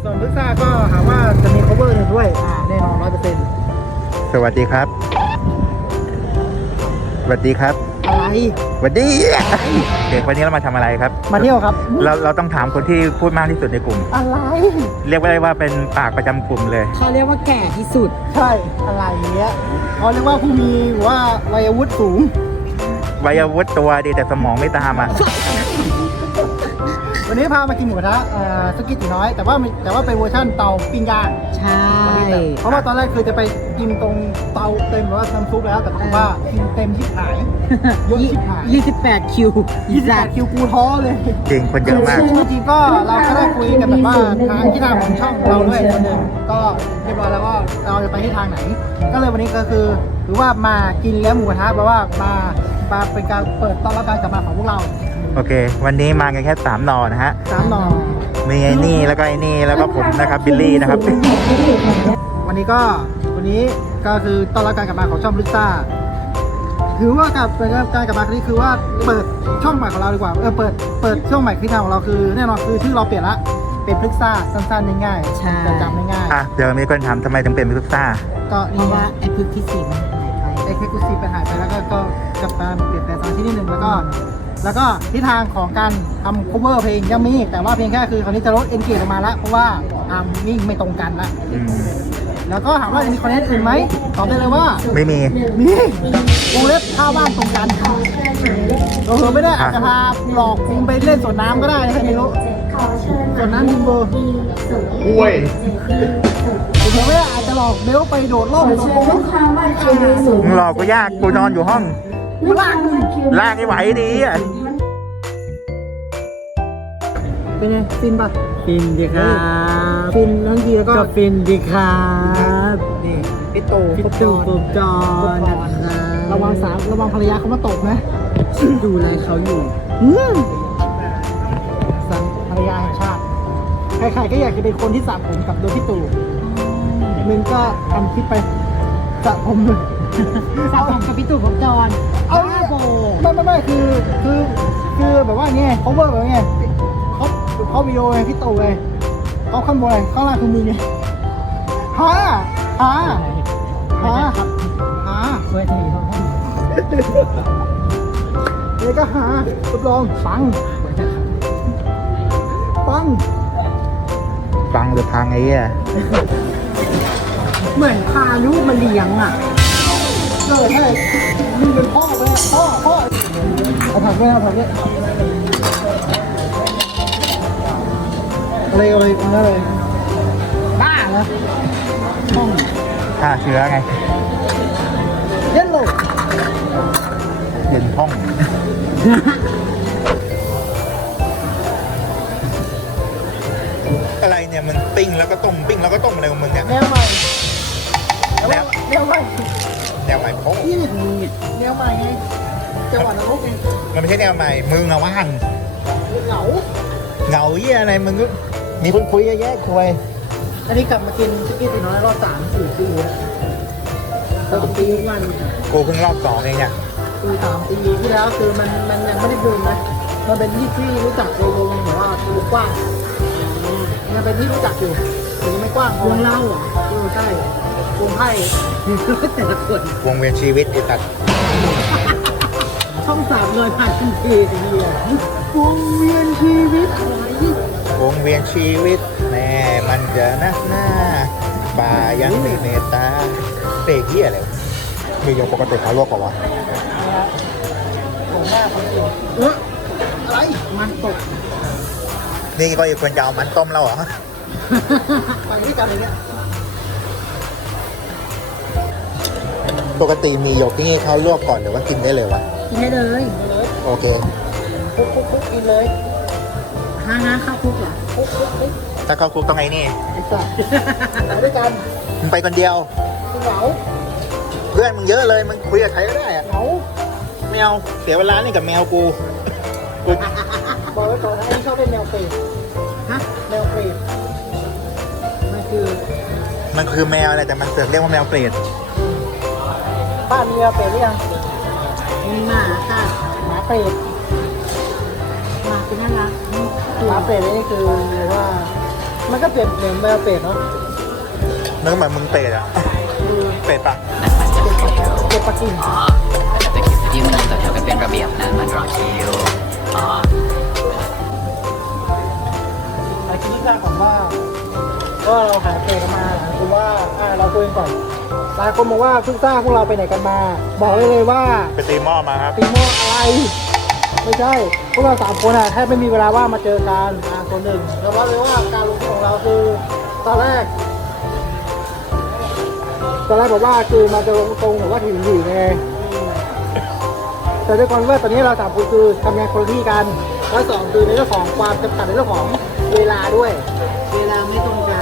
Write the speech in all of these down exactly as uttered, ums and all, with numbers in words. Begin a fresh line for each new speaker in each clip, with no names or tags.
ส่วนพิซซ่าก็หาว่าจะมี cover หนึ่งด้วยอ่าแน่นอนร้อยเปอร์เซ็นต์
สวัสดีครับสวัสดีครับ
อะไร
สวัสดีเด็กวันนี้เรามาทำอะไรครับ
มาเที่ยวครับ
เราเราต้องถามคนที่พูดมากที่สุดในกลุ่ม
อะไร
เรียกว่าได้ว่าเป็นปากประจำกลุ่มเลย
เขาเรียกว่าแก่ที่สุด
ใช่อะไรเงี้ยเขาเรียกว่าผู้มีว่าวัยวุฒิสูง
วัยวุฒิตัวดีแต่สมองไม่ตามอ่ะ
วันนี้พามากินหมูกระทะเอ่อสกิตตีน้อย แต่ว่ามีแต่ว่าเป็นเวอร์ชั่นเตาปิ้งย่าง
ใช่
เพราะว่าตอนแรกคือจะไปกินตรงเตาเต็มหรือว่าน้ำซุปแล้วแต่ปรากฏว่ากินเต็มที่หายเยอะที่หาย
ยี่สิบแปดคิว
ยี่สิบแปดคิวกูท้อเลย
จริงคนเยอะมาก
จริงๆก็เราก็ได้คุยกันแบบว่าทางที่ทางของช่องเราด้วยคนหนึ่งก็เรียบร้อยแล้วก็เราจะไปที่ทางไหน ก็เลยวันนี้ก็คือถือว่ามากินเลี้ยงหมูกระทะแปลว่ามามาเป็นการเปิดต้อนรับการกลับมาของพวกเรา
โอเค วันนี้มากันแค่สามหนอนะฮะ
สามหน่อ
มีไอ้นี่แล้วก็ไอ้นี่แล้วก็ผมนะครับบิลลี่นะครับ
วันนี้ก็วันนี้ก็คือต้อนรับการกลับมาของช่องลิซ่าถือว่ากับเป็นการกลับมาครั้งนี้คือว่าเปิดช่องใหม่ของเราดีกว่าเออเปิดเปิดช่องใหม่ที่ทางของเราคือแน่นอนคือชื่อเราเปลี่ยนละเป็นลิซ่าสั้นๆง่าย
ใช่
ๆจะจำง่าย
อ่ะเดี๋ยวมีคนถามทำไมถึงเป็นพิซซ่า
ๆก็
เพ
นี่
ราะ
ว่า
ว่าไอ้พึกที่สี่มันหายไป
ไอ้แค่กุซีไปหายไปแล้วก็ก็กลับมาเปลี่ยนแปลงสถานที่นิดนึงแล้วก็ แล้วก็ทิศทางของการทำ cover เพลงยังมีแต่ว่าเพียงแค่คือคราวนี้จะลดเอ็นเกจออกมาแล้วเพราะว่าอาร์มมิ่งไม่ตรงกันละ
อืม
แล้วก็ถามว่าจะมีคอนเทนต์อื่นไหมตอบได้เลยว่า
ไม่มี
มีวงเล็บข้าวบ้านตรงกันเราเผลอไม่ได้อาจจะพาหลอกคุณไปเล่นสวนน้ำก็ได้ใครไม่รู้สวนน้ำดิมเบอร์
อ้วย
เผลอไม่ได้อาจจะหลอกเบลไปโดดร่มโดดร่ม
มึงหลอกกูยากกูนอนอยู่ห้อง
กูลากมึง
ลากไม่ไหวดีอ่ะ
เป็นไงฟินปะ
ฟินดีครับ
ฟินทั้งทีแล้วก็
ก็ฟินดีครับ
นี่พี่โต
พี่ตู่ปบจอนนะครับ
ระวังสามระวังภรรยาเขามาตบนะ
ดูแลเขาอยู่
อืมสังภรรยาแห่งชาติ ใครๆก็อยากจะเป็นคนที่สระผมกับโดยพี่ตู่มึงก็ทำคลิปไปสระผมเลย
สาวของกับพี่ตู่ปบจอน
เอา
บ้าโบ
ไม่ไม่ไม่คือคือคือแบบว่าไงเขาเวิร์กแบบไงเขาเขาวิดีโอไงพี่ตู่ไงเขาข้างบนไงข้างล่างคือมึงไงฮาฮาฮาฮา
เพื่อที่เขา
นี่ก็หาทดลองฟังฟัง
ฟังหรือพังไอ้เหี้ย
เหมือนพาลูกมาเลี้ยงอ่ะ
เกิดให้มึงเป็นพ่อไปพ่อพ่อเอาผักด้วยเอาผักด้วยอะไรอะไรอะไรบ้าเหรอห้อง
ฆ่าเชื้อไง
เย็นโล
เย็นห้อง อะไรเนี่ยมันปิ้งแล้วก็ต้มปิ้งแล้วก็ต้มอะไรของมึงเนี่ย
แนวใหม่
แนว
แนวใหม่
แนวใหม่โค้ง
นี่แนวใหม่ไงจังหวัดนรกไง
มันไม่ใช่แนวใหม่มึงอะว่าง
เหงา
เหงาเยี่ยอะไรมึงก็มีคนคุยเยอะแยะคุย
อันนี้กลับมากินสกี้ตีน้อยรอบสามสี่ปีแล้วสามปีทุกวัน
กูเพิ่งรอบสองเองเนี่ย
คือสามปีที่แล้วคือมันมันยังไม่ได้บูมนะมันเป็นที่ที่รู้จักในวงแบบว่าวงกว้างมันเป็นที่รู้จักอยู่แต่ยังไม่กว้างพอ
วงเล่าเหรอ
เออใช่วงไพ่
แต่ละคน
วงเวียนชีวิตไอ้ตัด
ช่องสามเลยผ่านทันทีทีเดียว
วงเวียนชีวิตอะไร
วงเวียนชีวิตแม่มันจะนักหน้าป่ายังไม่เมตตาเตะเหี้ยอะไรวะมีโยปกติเขาลวกเปล่าวะ
ของหน้าคนจริงเอออะไรมันตก
นี่ก็อีกคนจะเอามันต้มแล้วเหรอ
ไปด้วยกันอย่างเงี้ย
ปกติมีโยกที่นี่เขาลวกก่อนหรือว่ากินได้เลยวะ
กินได้เลย
เลย
โอเค
คุกคุกคุกกินเลย
ห้าห้าข้าวคลุกเหรอ
คุกคุกคุก
ถ้าเข้าคุกต้องไงนี่
ไอ้สัสไปด้วยกัน
มึงไปคนเดียว
กูเหงา
เพื่อนมึงเยอะเลยมึงคุยกับใครก็ได้อะ
เหงา
ไม่เอาเสียเวลานี่กับแมวกูกู
บอกไว้ก่อนนะที่ชอบเล่นแนวเปรต
ฮะ
แนวเปรตมันคือ
มันคือแมวอะไรแต่มันเสือกเรียกว่าแมวเปรต
บ้านมีแนวเปรตหรือยัง
มีหมาค่ะ
หมาเปรต
หมาเป็นน่ารัก
หมาเปรตนี่คือว่ามันก็เปลี่ยนเหมือนแบบเป็ดเนาะ
นึกเหมือนมึงเป็ดอะเป็ดปะ
เป็ดปักกิ่ง
แต่จะคิดที่มันแต่เธอเป็นระเบียบนะมันรอคิวอ๋อ
ไอ้ที่นี่ของว่าก็เราหาเพลงกันมาคือว่าอ่าเราคุยกันก่อนหลายคนบอกว่าเพิ่งทราบพวกเราไปไหนกันมา บอกได้เลยว่า
ไปตีหม้อมาครับ
ตีโมอะไรไม่ใช่พวกเราสามคนอะแทบไม่มีเวลาว่างมาเจอกันอ่าคนหนึ่งเราว่าเลยว่าการลงทุนของเราคือตอนแรกตอนแรกบอกว่าคือมาจะลงตรงหรือว่าถี่ถี่ไงแต่ด้วยความที่ว่าตอนนี้เราสามคนคือทำงานคนละที่กันและสองคือในเรื่องของความจำกัดในเรื่องของเวลาด้วย
เวลาไม่ตรงกัน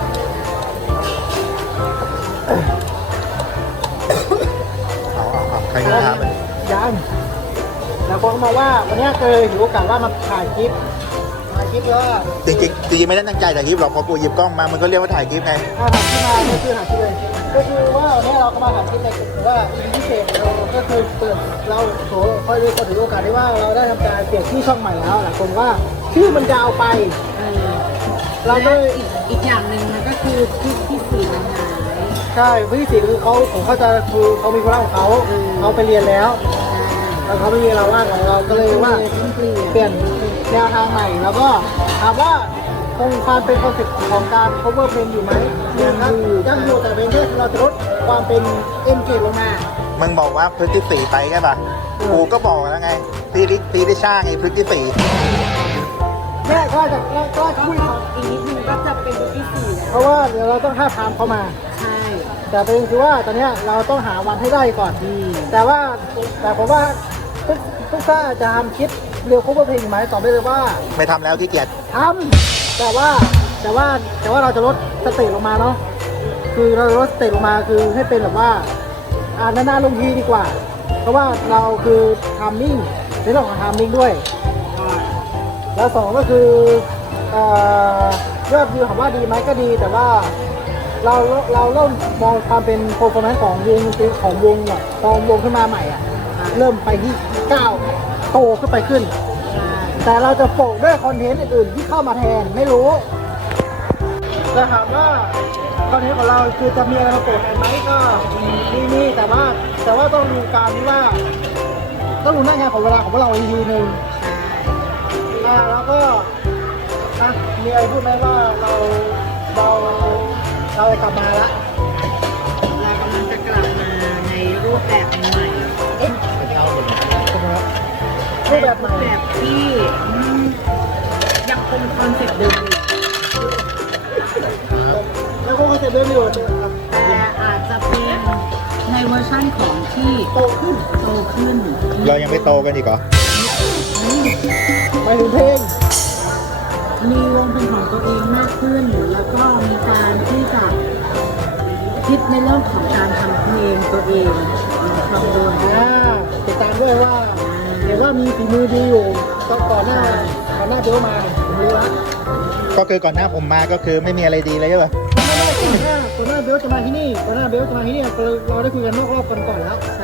เอาเอาเอาใครจะถามมัน
ยังแต่คนก็มองว่าวันนี้เคยถือโอกาสว่ามาถ่ายคลิปถ่ายคลิปแล้วก็
จริงจริงจริงๆไม่ได้ตั้งใจถ่ายคลิปหรอกพอกูหยิบกล้องมามันก็เรียกว่าถ่ายคลิปไง
ถ้าถ่ายคลิปมาก็คือถ่ายคลิปเลยก็คือว่าวันนี้เราก็มาถ่ายคลิปในกลุ่มหรือว่าเป็นพิเศษเราก็คือเปิดเราโถคอยดูคนถือโอกาสได้ว่าเราได้ทำการเปลี่ยนที่ช่องใหม่แล้วหลายคนว่าชื่อมันยาวไป
เออ
เราก็
และอีกอีกอย่างหนึ่งมันก็คือที่ที่สี่มันหาย
ใช่พี่สีคือเขาผมเขาใจะคือเขามีคนเล่าของเขาเขาไปเรียนแล้วแล้วเขาไม่มีเราว่างของเราก็เลยว่า
ต้องเปลี่ยน
เปลี่ยนแนวทางใหม่แล้วก็ถามว่าคงความเป็นคอนเซ็ปต์ของการ cover เพลงอยู่ไหมยังอยู่ยังอยู่แต่เพลงนี้เราจะลดความเป็นเอ็นเกจลงมา
มึงบอกว่าพฤติสีไปใช่ปะกูก็บอกแล้วไงตีดิตีดิช่างไงพฤติสี
แม่ก็จะก็
ก็
คุย
พออีกนิดนึงก็จะเป็นที่สี่แล้ว
เพราะว่าเดี๋ยวเราต้องท่าทามเขามา
ใช่
แต่ประเด็นคือว่าตอนเนี้ยเราต้องหาวันให้ได้ก่อน
อืม
แต่ว่าแต่ผมว่าทุกทุกท่าจะทำคิดเรียว cover เพลงไหมตอบได้เลยว่า
ไม่ทำแล้วที่เกียจ
ทำแต่ว่าแต่ว่าแต่ว่าเราจะลดสเตจลงมาเนาะคือเราจะลดสเตจลงมาคือให้เป็นแบบว่าอ่านานๆลงทีดีกว่า เพราะว่าเราคือทามมิ่งในเรื่องของทามมิ่งด้วย แล้วสองก็คือเอ่อยอดวิวถามว่าดีไหมก็ดี แต่ว่าเราเราเริ่มมองความเป็นโปรแกรมของวงดนตรีของวงอ่ะพอวงขึ้นมาใหม่อ่ะเริ่มไปที่ก้าวโตขึ้นไปขึ้น แต่เราจะโฟกด้วยคอนเทนต์อื่นๆที่เข้ามาแทนไม่รู้แต่ถามว่าคอนเทนต์ของเราคือจะมีอะไรมาโปรดแทนไหมก็มีมีแต่ว่าแต่ว่าต้องดูการที่ว่าต้องดูหน้างานของเวลาของพวกเราอีกทีหนึ่งอ่าแล้วก็อ่ะมีอะไรพูดไหมว่าเราเราเราจะกลับมาละ
เรากำลังจะกลับมาในรูปแบบใหม่
เอ๊ะ
ไปเช่าคน
ถูกไหมครับรูปแบบใหม่
แบบที่อืมยังคงคอนเซ็ปต์เดิมอยู่
แล้วก็จะเดินอยู่ครับ
แต่อาจจะเป็นในเวอร์ชั่นของที่
โตขึ้น
โตขึ้น
เรายังไม่โตกันอีกเหรอ
หมายถึงเพลง
มีวงเป็นของตัวเองมากขึ้น แล้วก็มีการที่จะคิดในเรื่องของการทำเพลงตัวเองทำด้วย
อ่าติดตามด้วยว่าเห็นว่ามีฝีมือดีอยู่ก็ก่อนหน้าก่อนหน้าเดี๋ยวมาผมรู้แล้ว
ก็คือก่อนหน้าผมมาก็คือไม่มีอะไรดีเลยใช่ปะ
ไม่ไม่ก่อนหน้าก่อนหน้าเบลจะมาที่นี่ก่อนหน้าเบลจะมาที่นี่เราเราได้คุยกันนอกรอบกันก่อนแล้ว
ใช่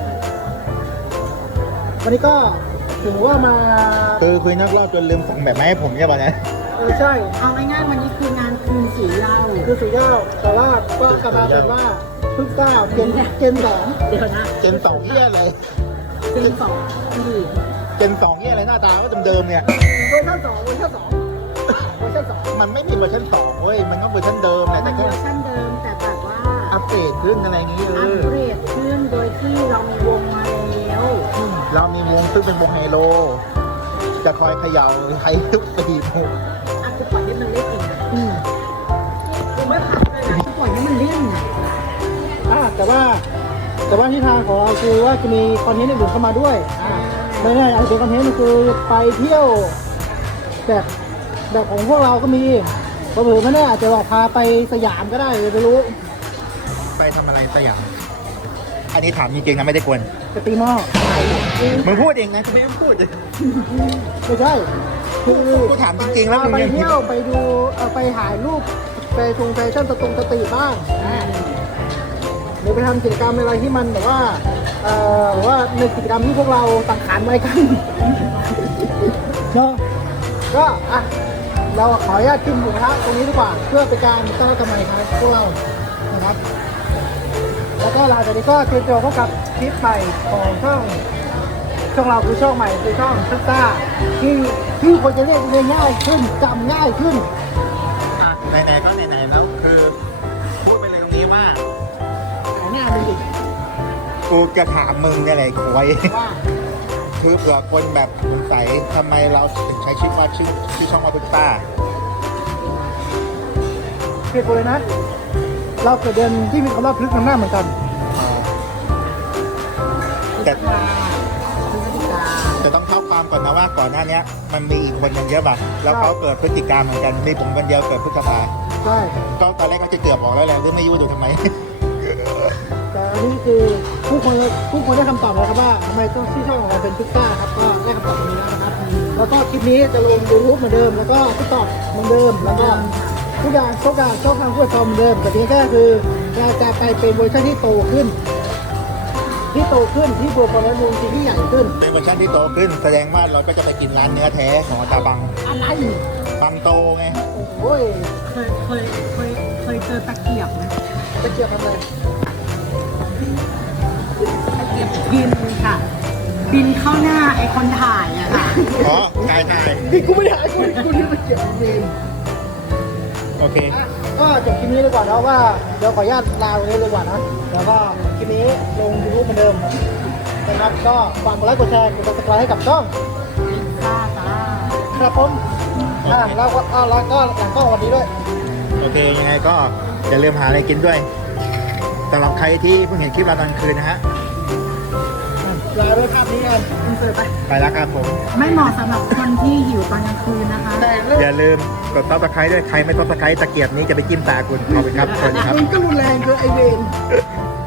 วันนี้ก็ถือว่ามา
คือคุยนอกรอบจนลืมส่งแบบมาให้ผมใช่ปะเนี่ย
เออใช่
เอาง่ายๆวันนี้คืองานคืนสีเหล้า
คือสุดยอดแต่ว่าก็กลับมาเป็นว่าเพิ่งเก้าเจนเจนสอง
เดี๋ยวนะ
เจนสองเยี่ยเลย
เป็นสองที่
เจนสองเยี่ยเลยหน้าตาก็เดิมๆเนี่ย
เวอร์ชันสองเวอร์ชันสองเวอร์ชันสอง
มันไม่มีเวอร์ชันสองเว้ย มันก็เวอร์ชันเดิมแหละ
มั
แต่
น
ก็
เวอร์ชันเดิมแต่แบบว่า
อัปเดตขึ้นอะไรอย่างนี้เอ
อัป
อ
เกรดขึ้นโดยที่เรามีวงมาแล้ว
เรามีวงซึ่งเป็นวงไฮโล จะคอยเขย่าใครทุกปีโมง
อันกูปล่อยให้มันเล่นเองนะ
อืม
กูไม่พักเลยนะกูปล่อยให้มันเล่น
อ่าแต่ว่าแต่ว่าที่ทางของเราคือว่าจะมีคอนเทนต์อื่นๆเข้ามาด้วยอ่าไม่แน่อาจจะเป็นคอนเทนต์คือไปเที่ยวแบบแบบของพวกเราก็มีเผื่อๆไม่แน่อาจจะแบบพาไปสยามก็ได้เลยไม่รู้
ไปทำอะไรสยามอันนี้ถามจริงๆนะไม่ได้กวน
ไปตีหม้อ
มึงพูดเองนะกูไม่ได้พูด
ไม่ใช่คือ
กูถามจริงๆแล้ว
พา
มึง
ไป
ยัง
เที่ยวไปดูเอ่อไปถ่ายรูปไปทงแฟชั่นสตรงสตรีทบ้างอ่าหรือไปทำกิจกรรมอะไรที่มันแบบว่าเอ่อแบบว่าในกิจกรรมที่พวกเราสังขารไว้กัน เนาะก็อ่ะเราขออนุญาตกินหมูกระทะตรงนี้ดีกว่าเพื่อเป็นการต้อนรับกันใหม่ครับพวกเรานะครับแล้วก็หลังจากนี้ก็เตรียมตัวพบกับคลิปใหม่ของช่องช่องเราคือช่องใหม่คือช่องซุปตาที่ที่คนจะเรียกง่ายขึ้นจำง่ายขึ้น
อ่ะไหนๆก็ไหนๆแล้วคือพูดไปเลยตรงนี้ว่า
แต่เนี่ยมึงดิ
กูจะถามมึงเนี่ยแหละไว้
ว่า
คือเผื่อคนแบบสงสัยทำไมเราถึงใช้ชื่อว่าชื่อชื่อช่องว่าบุตตา
เพียรเลยนะ เราเกิดเดือนที่มีคำว่าพลึกน้ำหน้าเหมือนกัน
แต่
พฤศจิกา
จะต้องเข้าความก่อนนะว่าก่อนหน้านี้มันมีอีกคนยังเยอะแบบแล้วเขาเกิดพฤติกรรมเหมือนกันมีผมคนเดียวเกิดพฤษภา
ใช่
ก็ตอนแรกก็จะเกือบบอกแล้วแหละหรือไม่ยุ่งดูทำไม
แต่อันนี้คือผู้คนผู้คนได้คำตอบแล้วครับว่าทำไมต้องชื่อช่องของเราเป็นซุปตาครับก็ได้คำตอบตรงนี้แล้วนะครับ แล้วก็คลิปนี้จะลงยูทูบเหมือนเดิม แล้วก็ทิกตอกเหมือนเดิม แล้วก็ทุกอย่างทุกอย่างช่องทางพูดฟอร์มเหมือนเดิมแต่เพียงแค่คือเราจะไปเป็นเวอร์ชันที่โตขึ้น ที่โตขึ้นที่ตัวคอนเทนต์วงที่ใหญ่ขึ้น
เป็นเวอร์ชันที่โตขึ้น แสดงว่าเราก็จะไปกินร้านเนื้อแท้ของอาตาบัง
อะไร
บังโตไง
โอ้ย
เคยเคยเคยเคยเจอตะเกียบไหม
จะเกี่ยวกับอะไร
ตะเกียบบินค่ะ บินเข้าหน้าไอ้คนถ่ายอะค่ะ
อ๋อใช่ใช่
นี่กูไม่ได้กูกูนี่มาเกี่ยวกับเกม
โอเค
ก็จบคลิปนี้ดีกว่านะว่าเดี๋ยวขออนุญาตลาตรงนี้ดีกว่านะแล้วก็คลิปนี้ลงยูทูบเหมือนเดิมนะครับก็ฝากกดไลค์กดแชร์กดติดตามให้กับช่อง
บินซ่าจ้า
ครับผมอ่าแล้วก็อ่าแล้วก็หลังก็วันนี้ด้วย
โอเค ยังไงก็อย่าลืมหาอะไรกินด้วยสำหรับใครที่เพิ่งเห็นคลิปเราตอนคืนนะฮะ
ลาด้วยภาพนี้กันอินเสิร์ตไป
ไปแล้วครับผม
ไม่เหมาะสำหรับคนที่หิวตอนกลางคืนนะคะ
แต่เรื่อง
อย่าลืมกดซับสไครต์ด้วย ใครไม่ซับสไครต์ตะเกียบนี้จะไปจิ้มตาคุณขอบคุณครับ สวัสดีครับ
มึงก็รุนแรงเกินไอเวน